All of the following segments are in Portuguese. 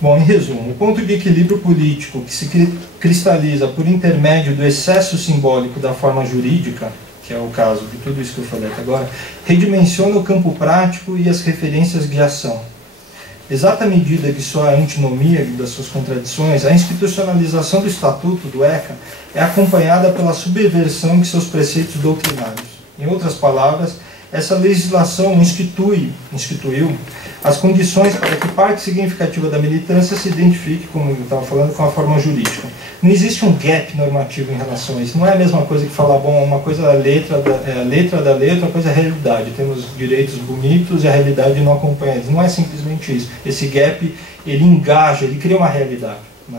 Bom, em resumo, o ponto de equilíbrio político que se cristaliza por intermédio do excesso simbólico da forma jurídica, que é o caso de tudo isso que eu falei até agora, redimensiona o campo prático e as referências de ação. Exata medida de sua antinomia e das suas contradições, a institucionalização do Estatuto do ECA é acompanhada pela subversão de seus preceitos doutrinários. Em outras palavras, essa legislação instituiu as condições para que parte significativa da militância se identifique, como eu estava falando, com a forma jurídica. Não existe um gap normativo em relação a isso. Não é a mesma coisa que falar, bom, uma coisa é a letra da letra, outra coisa é a realidade. Temos direitos bonitos e a realidade não acompanha eles. Não é simplesmente isso. Esse gap, ele engaja, ele cria uma realidade, né,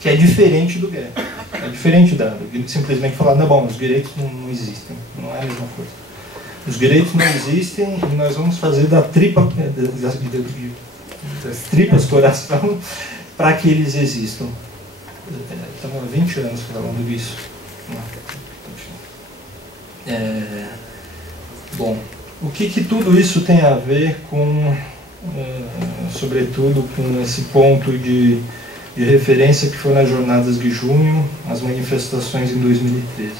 que é diferente do gap. É diferente de simplesmente falar, não, bom, os direitos não existem. Não é a mesma coisa. Os direitos não existem e nós vamos fazer das tripas coração para que eles existam. Estamos há 20 anos falando disso. Bom, o que tudo isso tem a ver com, sobretudo, com esse ponto de referência que foi nas jornadas de junho, as manifestações em 2013?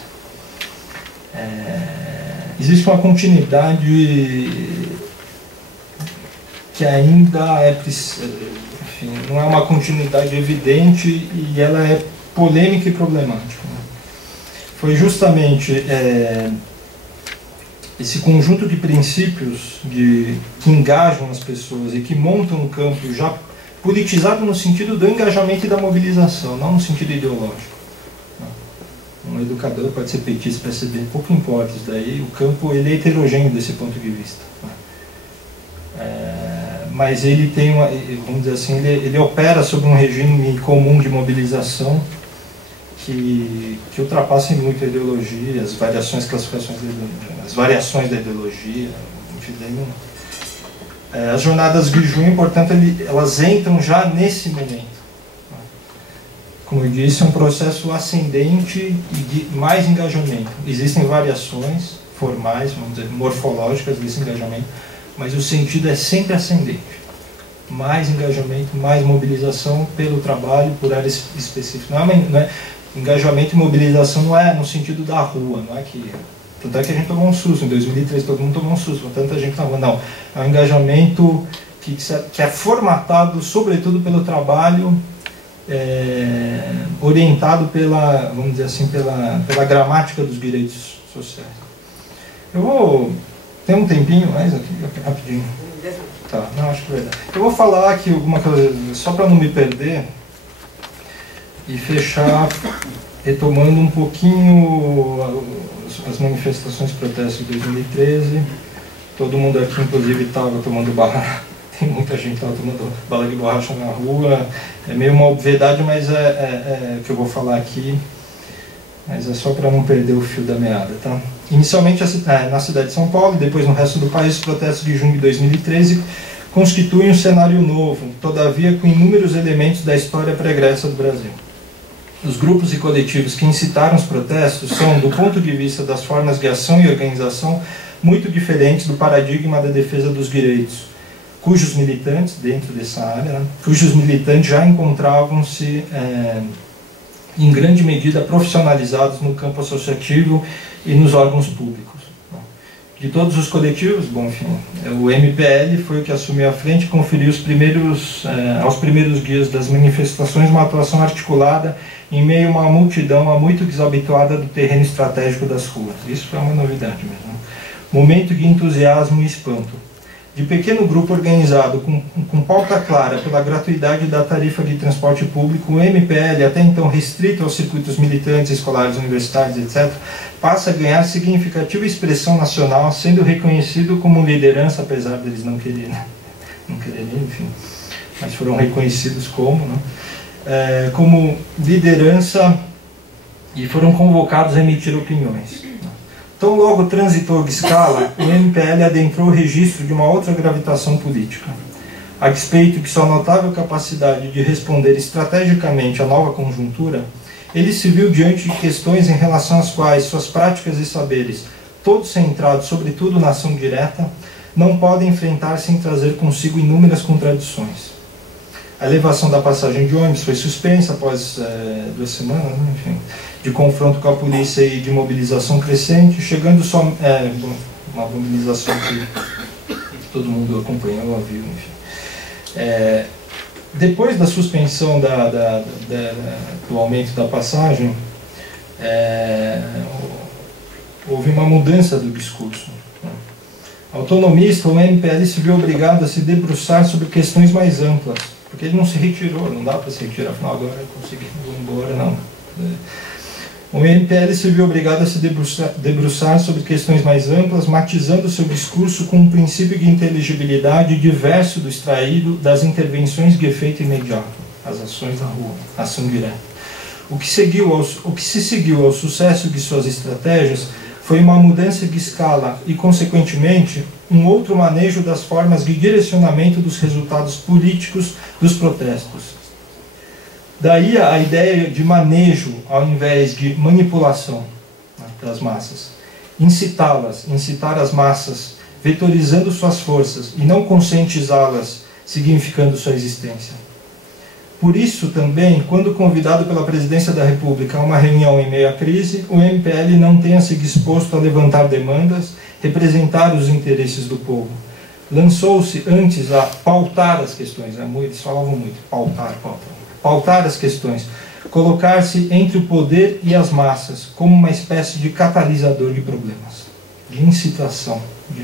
Existe uma continuidade que ainda enfim, não é uma continuidade evidente e ela é polêmica e problemática. Né? Foi justamente esse conjunto de princípios que engajam as pessoas e que montam um campo já politizado no sentido do engajamento e da mobilização, não no sentido ideológico. Um educador pode ser petista, PSDB, pouco importa isso daí, o campo ele é heterogêneo desse ponto de vista. Mas ele tem, vamos dizer assim, ele opera sobre um regime comum de mobilização que ultrapassa muito a ideologia, as variações, classificações da ideologia, as variações da ideologia, enfim, as jornadas de junho, portanto, elas entram já nesse momento. Como eu disse, é um processo ascendente e de mais engajamento. Existem variações formais, vamos dizer, morfológicas desse engajamento, mas o sentido é sempre ascendente. Mais engajamento, mais mobilização pelo trabalho, por área específica. Não é, engajamento e mobilização não é no sentido da rua, não é que... Tanto é que a gente tomou um susto, em 2013 todo mundo tomou um susto, tanta gente na rua. Não, é um engajamento que é formatado, sobretudo, pelo trabalho... orientado pela, vamos dizer assim, pela gramática dos direitos sociais. Eu vou... Tem um tempinho mais aqui? Rapidinho. Tá, não, acho que vai dar. Eu vou falar aqui alguma coisa, só para não me perder, e fechar retomando um pouquinho as manifestações de protesto de 2013. Todo mundo aqui, inclusive, estava tomando barra. Tem muita gente que estava tomando bala de borracha na rua. É meio uma obviedade, mas é que eu vou falar aqui. Mas é só para não perder o fio da meada, tá? Inicialmente na cidade de São Paulo e depois no resto do país, os protestos de junho de 2013 constituem um cenário novo, todavia com inúmeros elementos da história pregressa do Brasil. Os grupos e coletivos que incitaram os protestos são, do ponto de vista das formas de ação e organização, muito diferentes do paradigma da defesa dos direitos, cujos militantes, dentro dessa área, cujos militantes já encontravam-se em grande medida profissionalizados no campo associativo e nos órgãos públicos. De todos os coletivos, bom, enfim, o MPL foi o que assumiu a frente e conferiu aos primeiros dias das manifestações uma atuação articulada em meio a uma multidão muito desabituada do terreno estratégico das ruas. Isso foi uma novidade mesmo. Momento de entusiasmo e espanto. De pequeno grupo organizado com pauta clara pela gratuidade da tarifa de transporte público, o MPL, até então restrito aos circuitos militantes, escolares, universitários, etc., passa a ganhar significativa expressão nacional, sendo reconhecido como liderança, apesar deles não quererem, enfim, mas foram reconhecidos como liderança e foram convocados a emitir opiniões. Tão logo transitou de escala, o MPL adentrou o registro de uma outra gravitação política. A despeito de sua notável capacidade de responder estrategicamente à nova conjuntura, ele se viu diante de questões em relação às quais suas práticas e saberes, todos centrados sobretudo na ação direta, não podem enfrentar sem trazer consigo inúmeras contradições. A elevação da passagem de ônibus foi suspensa após 2 semanas, né, enfim, de confronto com a polícia e de mobilização crescente, chegando só uma mobilização que todo mundo acompanhou, viu, enfim. Depois da suspensão do aumento da passagem, houve uma mudança do discurso. Autonomista, o MPL se viu obrigado a se debruçar sobre questões mais amplas, porque ele não se retirou, não dá para se retirar, afinal agora eu consegui, vou embora, não. O MPL se viu obrigado a se debruçar sobre questões mais amplas, matizando seu discurso com um princípio de inteligibilidade diverso do extraído das intervenções de efeito imediato, as ações na rua, ação direta. O que se seguiu ao sucesso de suas estratégias foi uma mudança de escala e, consequentemente, um outro manejo das formas de direcionamento dos resultados políticos dos protestos. Daí a ideia de manejo ao invés de manipulação, né, das massas. Incitar as massas, vetorizando suas forças e não conscientizá-las, significando sua existência. Por isso, também, quando convidado pela Presidência da República a uma reunião em meio à crise, o MPL não tenha se disposto a levantar demandas, representar os interesses do povo. Lançou-se antes a pautar as questões, eles falavam muito, pautar as questões, colocar-se entre o poder e as massas, como uma espécie de catalisador de problemas, de incitação, de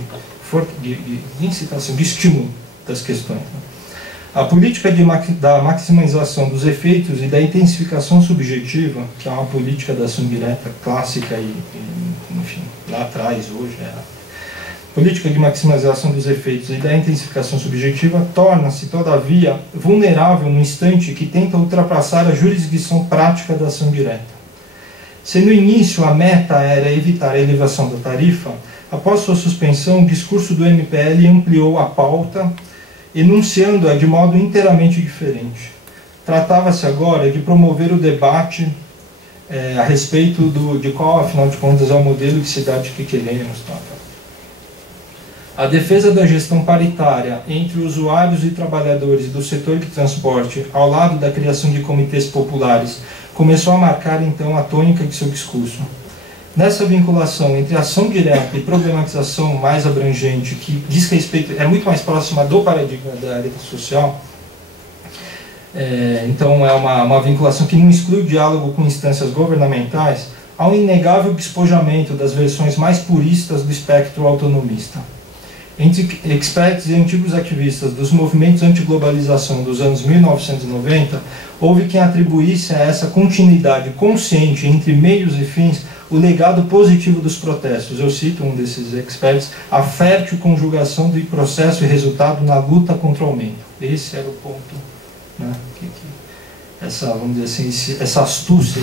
estímulo das questões. A política da maximização dos efeitos e da intensificação subjetiva, que é uma política da ação direta clássica enfim, lá atrás, hoje, a política de maximização dos efeitos e da intensificação subjetiva torna-se, todavia, vulnerável no instante que tenta ultrapassar a jurisdição prática da ação direta. Se no início a meta era evitar a elevação da tarifa, após sua suspensão, o discurso do MPL ampliou a pauta, enunciando-a de modo inteiramente diferente. Tratava-se agora de promover o debate a respeito de qual, afinal de contas, é o modelo de cidade que queremos. A defesa da gestão paritária entre usuários e trabalhadores do setor de transporte, ao lado da criação de comitês populares, começou a marcar, então, a tônica de seu discurso. Nessa vinculação entre ação direta e problematização mais abrangente, que diz respeito, é muito mais próxima do paradigma da área social, então é uma vinculação que não exclui o diálogo com instâncias governamentais, há um inegável despojamento das versões mais puristas do espectro autonomista. Entre experts e antigos ativistas dos movimentos antiglobalização dos anos 1990, houve quem atribuísse a essa continuidade consciente entre meios e fins o legado positivo dos protestos. Eu cito um desses experts, a fértil conjugação de processo e resultado na luta contra o aumento. Esse era o ponto, né, essa, vamos dizer assim, essa astúcia,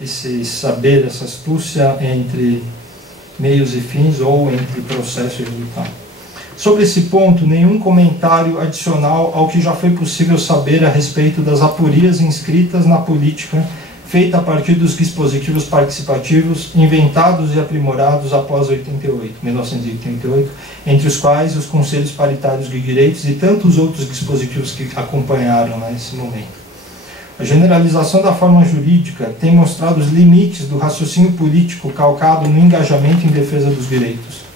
esse saber, essa astúcia entre meios e fins ou entre processo e resultado. Sobre esse ponto, nenhum comentário adicional ao que já foi possível saber a respeito das aporias inscritas na política feita a partir dos dispositivos participativos inventados e aprimorados após 1988, entre os quais os conselhos paritários de direitos e tantos outros dispositivos que acompanharam nesse momento. A generalização da forma jurídica tem mostrado os limites do raciocínio político calcado no engajamento em defesa dos direitos.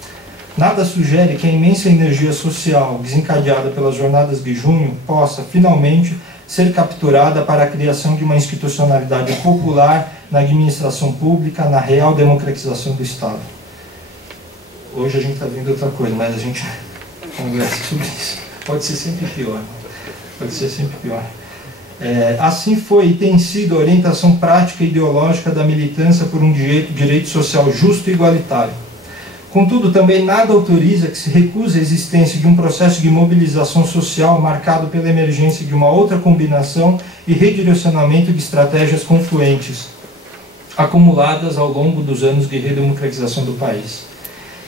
Nada sugere que a imensa energia social desencadeada pelas jornadas de junho possa, finalmente, ser capturada para a criação de uma institucionalidade popular na administração pública, na real democratização do Estado. Hoje a gente está vendo outra coisa, mas a gente conversa sobre isso. Pode ser sempre pior. Pode ser sempre pior. Assim foi e tem sido a orientação prática e ideológica da militância por um direito social justo e igualitário. Contudo, também nada autoriza que se recuse a existência de um processo de mobilização social marcado pela emergência de uma outra combinação e redirecionamento de estratégias confluentes, acumuladas ao longo dos anos de redemocratização do país.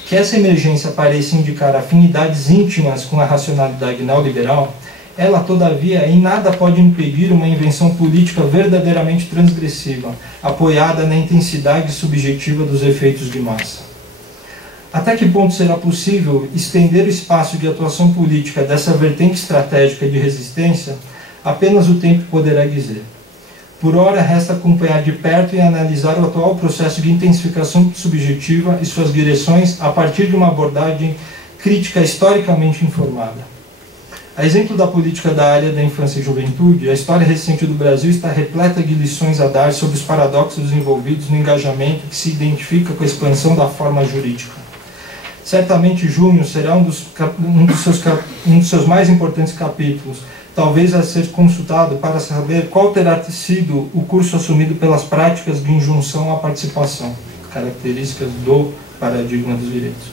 Que essa emergência pareça indicar afinidades íntimas com a racionalidade neoliberal, ela, todavia, em nada pode impedir uma invenção política verdadeiramente transgressiva, apoiada na intensidade subjetiva dos efeitos de massa. Até que ponto será possível estender o espaço de atuação política dessa vertente estratégica de resistência apenas o tempo poderá dizer. Por ora, resta acompanhar de perto e analisar o atual processo de intensificação subjetiva e suas direções a partir de uma abordagem crítica historicamente informada. A exemplo da política da área da infância e juventude, a história recente do Brasil está repleta de lições a dar sobre os paradoxos envolvidos no engajamento que se identifica com a expansão da forma jurídica. Certamente junho será um dos seus mais importantes capítulos, talvez a ser consultado para saber qual terá sido o curso assumido pelas práticas de injunção à participação, características do paradigma dos direitos.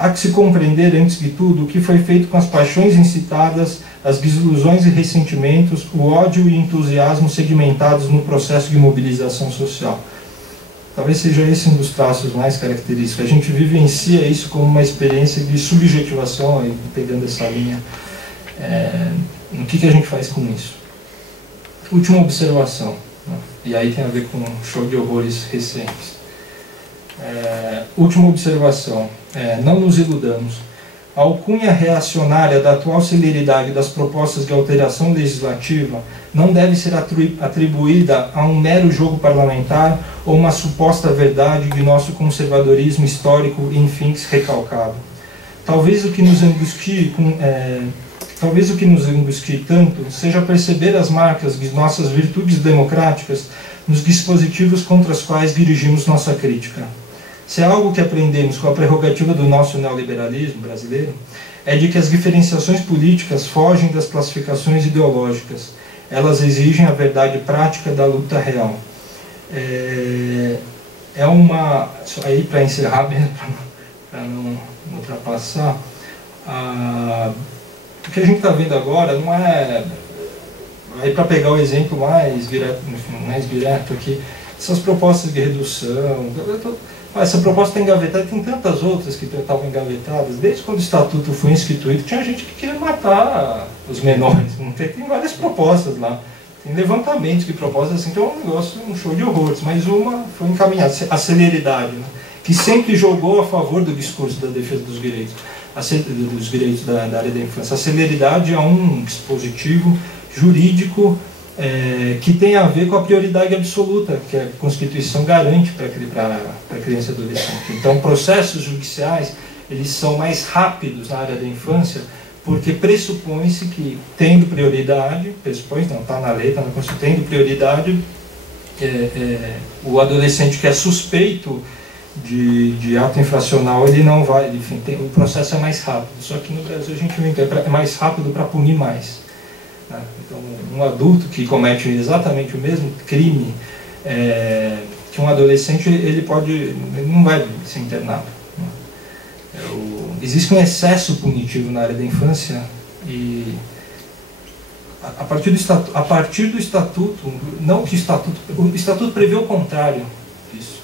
Há que se compreender, antes de tudo, o que foi feito com as paixões incitadas, as desilusões e ressentimentos, o ódio e entusiasmo segmentados no processo de mobilização social. Talvez seja esse um dos traços mais característicos. A gente vivencia isso como uma experiência de subjetivação, aí, pegando essa linha. O que a gente faz com isso? Última observação, né? E aí tem a ver com um show de horrores recentes. Última observação, não nos iludamos. A alcunha reacionária da atual celeridade das propostas de alteração legislativa não deve ser atribuída a um mero jogo parlamentar ou uma suposta verdade de nosso conservadorismo histórico e, enfim, recalcado. Talvez o que nos angustie tanto seja perceber as marcas de nossas virtudes democráticas nos dispositivos contra os quais dirigimos nossa crítica. Se é algo que aprendemos com a prerrogativa do nosso neoliberalismo brasileiro, é de que as diferenciações políticas fogem das classificações ideológicas. Elas exigem a verdade prática da luta real. Aí para encerrar, para não ultrapassar, o que a gente está vendo agora não é... Aí para pegar o exemplo mais direto aqui, essas propostas de redução... Essa proposta está engavetada, tem tantas outras que estavam engavetadas. Desde quando o Estatuto foi instituído, tinha gente que queria matar os menores. Tem várias propostas lá. Tem levantamentos de propostas assim, que é um negócio, um show de horrores. Mas uma foi encaminhada, a celeridade, né? Que sempre jogou a favor do discurso da defesa dos direitos, da área da infância. A celeridade é um dispositivo jurídico que tem a ver com a prioridade absoluta que a Constituição garante para a criança e adolescente. Então, processos judiciais, eles são mais rápidos na área da infância, porque pressupõe-se que, tendo prioridade, está na lei, está na Constituição, tendo prioridade, o adolescente que é suspeito de ato infracional, ele não vai, enfim, o processo é mais rápido. Só que no Brasil a gente vê que é mais rápido para punir mais. Então, um adulto que comete exatamente o mesmo crime que um adolescente, ele não vai ser internado. Existe um excesso punitivo na área da infância e a partir do estatuto, não que o estatuto prevê o contrário disso.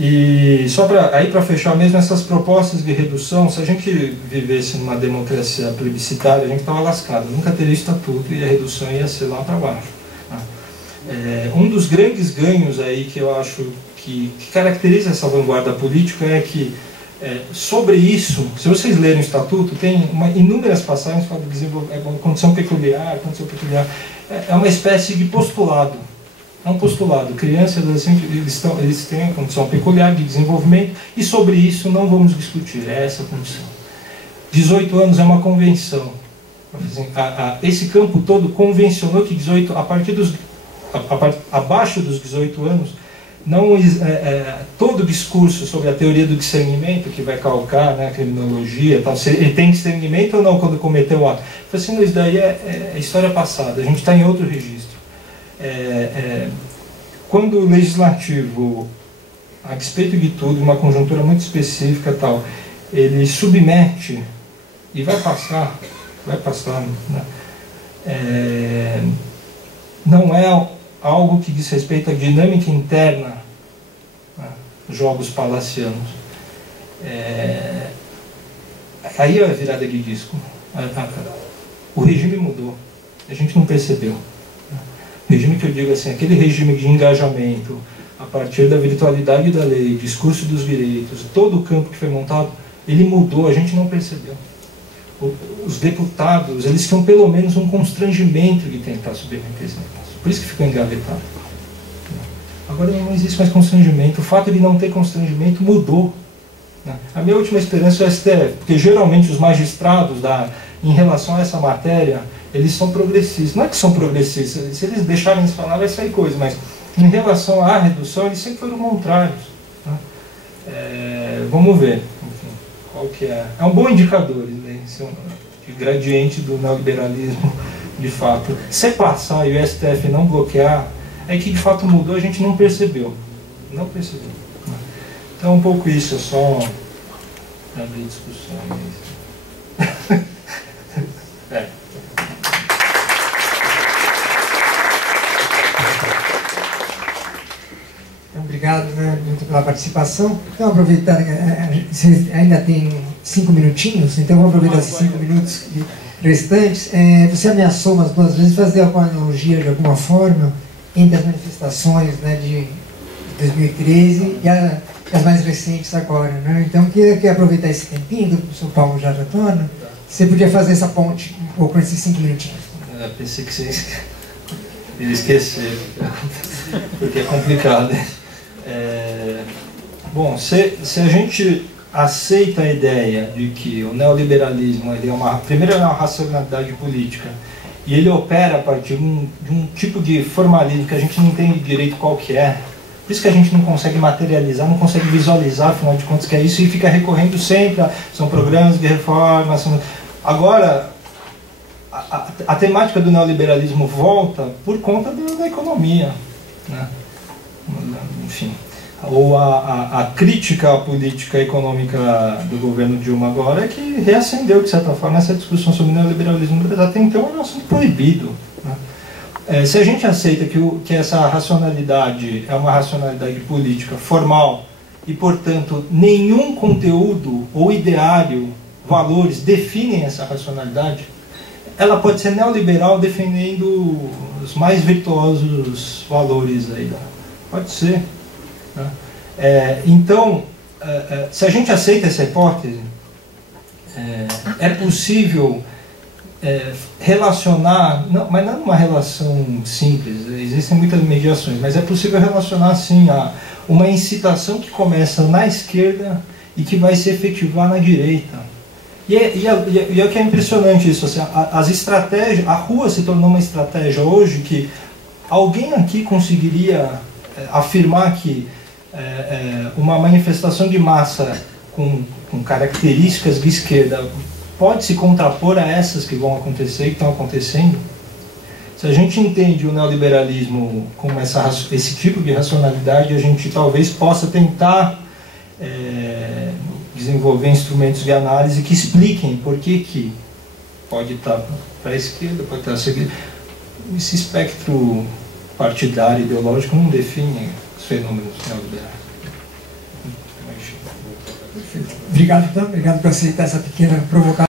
E só para fechar mesmo, essas propostas de redução, se a gente vivesse numa democracia plebiscitária, a gente estava lascado, nunca teria estatuto e a redução ia ser lá para baixo. Um dos grandes ganhos aí que eu acho que caracteriza essa vanguarda política é que, sobre isso, se vocês lerem o estatuto, tem inúmeras passagens para desenvolver condição peculiar, é uma espécie de postulado. É um postulado, criança e adolescente, eles têm a condição peculiar de desenvolvimento e sobre isso não vamos discutir, é essa a condição. 18 anos é uma convenção. Esse campo todo convencionou que abaixo dos 18 anos, todo discurso sobre a teoria do discernimento, que vai calcar, né, a criminologia, tal, se ele tem discernimento ou não quando cometeu o ato. Assim, isso daí é história passada, a gente está em outro registro. Quando o legislativo, a despeito de tudo, uma conjuntura muito específica tal, ele submete e vai passar, né? Não é algo que diz respeito à dinâmica interna, né, jogos palacianos. Aí é a virada de disco. O regime mudou, a gente não percebeu. Regime que eu digo assim, aquele regime de engajamento, a partir da virtualidade da lei, discurso dos direitos, todo o campo que foi montado, ele mudou, a gente não percebeu. os deputados, eles tinham pelo menos um constrangimento de tentar submeter esse negócio. Por isso que ficou engavetado. Agora não existe mais constrangimento. O fato de não ter constrangimento mudou. A minha última esperança é o STF, porque geralmente os magistrados, em relação a essa matéria, eles são progressistas. Não é que são progressistas, se eles deixarem de falar vai sair coisa, mas em relação à redução, eles sempre foram contrários. Vamos ver. Enfim, qual que é? É um bom indicador, né? De gradiente do neoliberalismo, de fato. Se passar e o STF não bloquear, é que de fato mudou, a gente não percebeu. Não percebeu. Então, um pouco isso, é só para abrir discussão. Obrigado, né, muito pela participação. Então, aproveitando, você ainda tem 5 minutinhos, então vamos aproveitar esses 5 minutos restantes. Você ameaçou umas 2 vezes fazer alguma analogia de alguma forma entre as manifestações, né, de 2013 e as mais recentes agora, né? Então, queria aproveitar esse tempinho, que o São Paulo já retorna, você podia fazer essa ponte um pouco nesses 5 minutinhos. Pensei que vocês iam esquecer, porque é complicado. Bom, se a gente aceita a ideia de que o neoliberalismo primeiro é uma racionalidade política, e ele opera a partir de um tipo de formalismo que a gente não entende direito qual que é. Por isso que a gente não consegue materializar, não consegue visualizar, afinal de contas, que é isso, e fica recorrendo sempre são programas de reforma. Agora, a temática do neoliberalismo volta por conta da economia, né? Enfim, ou a crítica à política econômica do governo Dilma agora é que reacendeu, de certa forma, essa discussão sobre o neoliberalismo. Até então era um assunto proibido, né? Se a gente aceita que essa racionalidade é uma racionalidade política formal e, portanto, nenhum conteúdo ou ideário, valores definem essa racionalidade, ela pode ser neoliberal defendendo os mais virtuosos valores aí. Pode ser, né? Então, se a gente aceita essa hipótese, é possível relacionar, mas não uma relação simples, existem muitas mediações, mas é possível relacionar assim a uma incitação que começa na esquerda e que vai se efetivar na direita. E é o que é impressionante isso, assim, as estratégias, a rua se tornou uma estratégia hoje que alguém aqui conseguiria afirmar que uma manifestação de massa com características de esquerda pode se contrapor a essas que vão acontecer, que estão acontecendo? Se a gente entende o neoliberalismo como esse tipo de racionalidade, a gente talvez possa tentar desenvolver instrumentos de análise que expliquem por que pode estar para a esquerda, pode estar a seguir. Esse espectro partidário, ideológico, não define os fenômenos neoliberais. Obrigado, então. Obrigado por aceitar essa pequena provocação.